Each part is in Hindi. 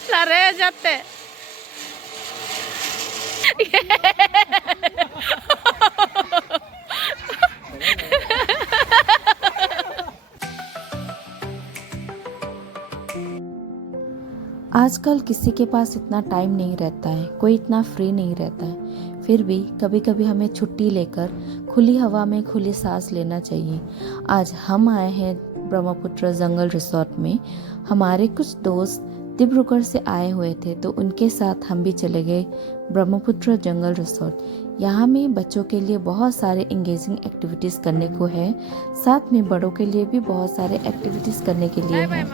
सारे जाते आजकल किसी के पास इतना टाइम नहीं रहता है, कोई इतना फ्री नहीं रहता है। फिर भी कभी कभी हमें छुट्टी लेकर खुली हवा में खुली सांस लेना चाहिए। आज हम आए हैं ब्रह्मपुत्र जंगल रिसोर्ट में। हमारे कुछ दोस्त डिब्रूगढ़ से आए हुए थे, तो उनके साथ हम भी चले गए ब्रह्मपुत्र जंगल रिसोर्ट। यहाँ में बच्चों के लिए बहुत सारे इंगेजिंग एक्टिविटीज़ करने को है, साथ में बड़ों के लिए भी बहुत सारे एक्टिविटीज़ करने के लिए है।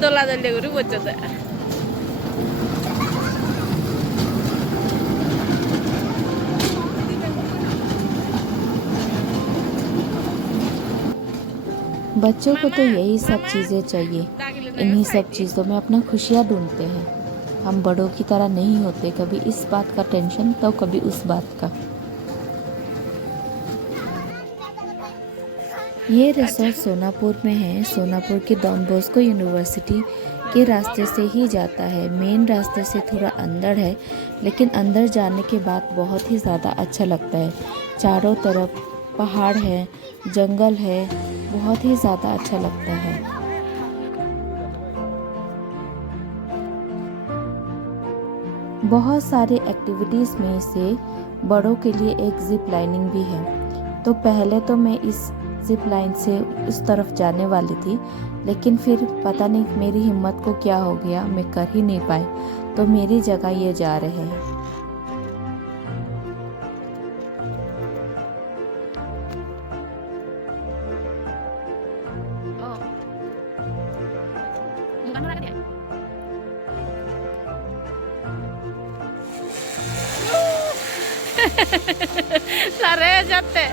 दोला-दोली गरी बच्चों बच्चों को तो यही सब चीज़ें चाहिए, इन्हीं सब चीज़ों में अपना खुशियाँ ढूंढते हैं। हम बड़ों की तरह नहीं होते, कभी इस बात का टेंशन तो कभी उस बात का। ये रिसोर्ट सोनापुर में है। सोनापुर की डॉन बॉस्को यूनिवर्सिटी के रास्ते से ही जाता है। मेन रास्ते से थोड़ा अंदर है, लेकिन अंदर जाने के बाद बहुत ही ज़्यादा अच्छा लगता है। चारों तरफ पहाड़ है, जंगल है, बहुत ही ज़्यादा अच्छा लगता है। बहुत सारे एक्टिविटीज़ में से बड़ों के लिए एक जिप लाइनिंग भी है। तो पहले तो मैं इस जिप लाइन से उस तरफ जाने वाली थी, लेकिन फिर पता नहीं मेरी हिम्मत को क्या हो गया, मैं कर ही नहीं पाई। तो मेरी जगह ये जा रहे हैं। सारे जाते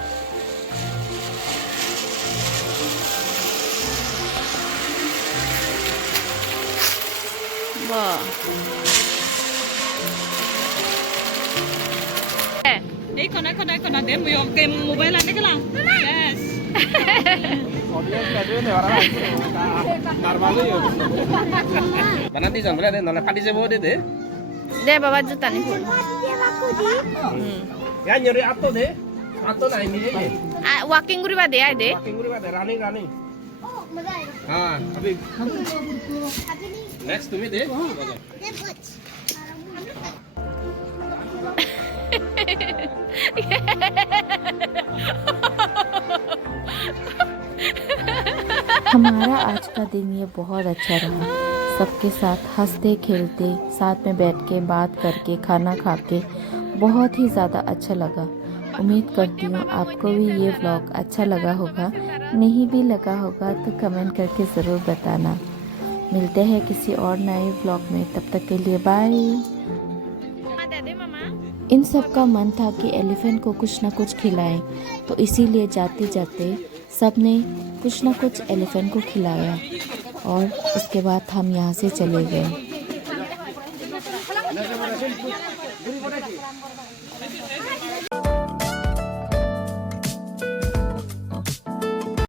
वाह Ikon ada mo yung kay mobile ate ka lang. Yes. Nanti sampai ada nana kadi saya bawa deh. deh bawa juta nih Ya nyeri atau deh, atau nah ini deh. walking guri ba deh deh Makin gurih ada running. Ah, tapi next to me deh. हमारा आज का दिन ये बहुत अच्छा रहा। सबके साथ हंसते खेलते, साथ में बैठ के बात करके, खाना खा के बहुत ही ज़्यादा अच्छा लगा। उम्मीद करती हूँ आपको भी ये व्लॉग अच्छा लगा होगा। नहीं भी लगा होगा तो कमेंट करके ज़रूर बताना। मिलते हैं किसी और नए व्लॉग में, तब तक के लिए बाय। इन सब का मन था कि एलिफेंट को कुछ ना कुछ खिलाएं, तो इसीलिए जाते जाते सब ने कुछ ना कुछ एलिफेंट को खिलाया और उसके बाद हम यहाँ से चले गए।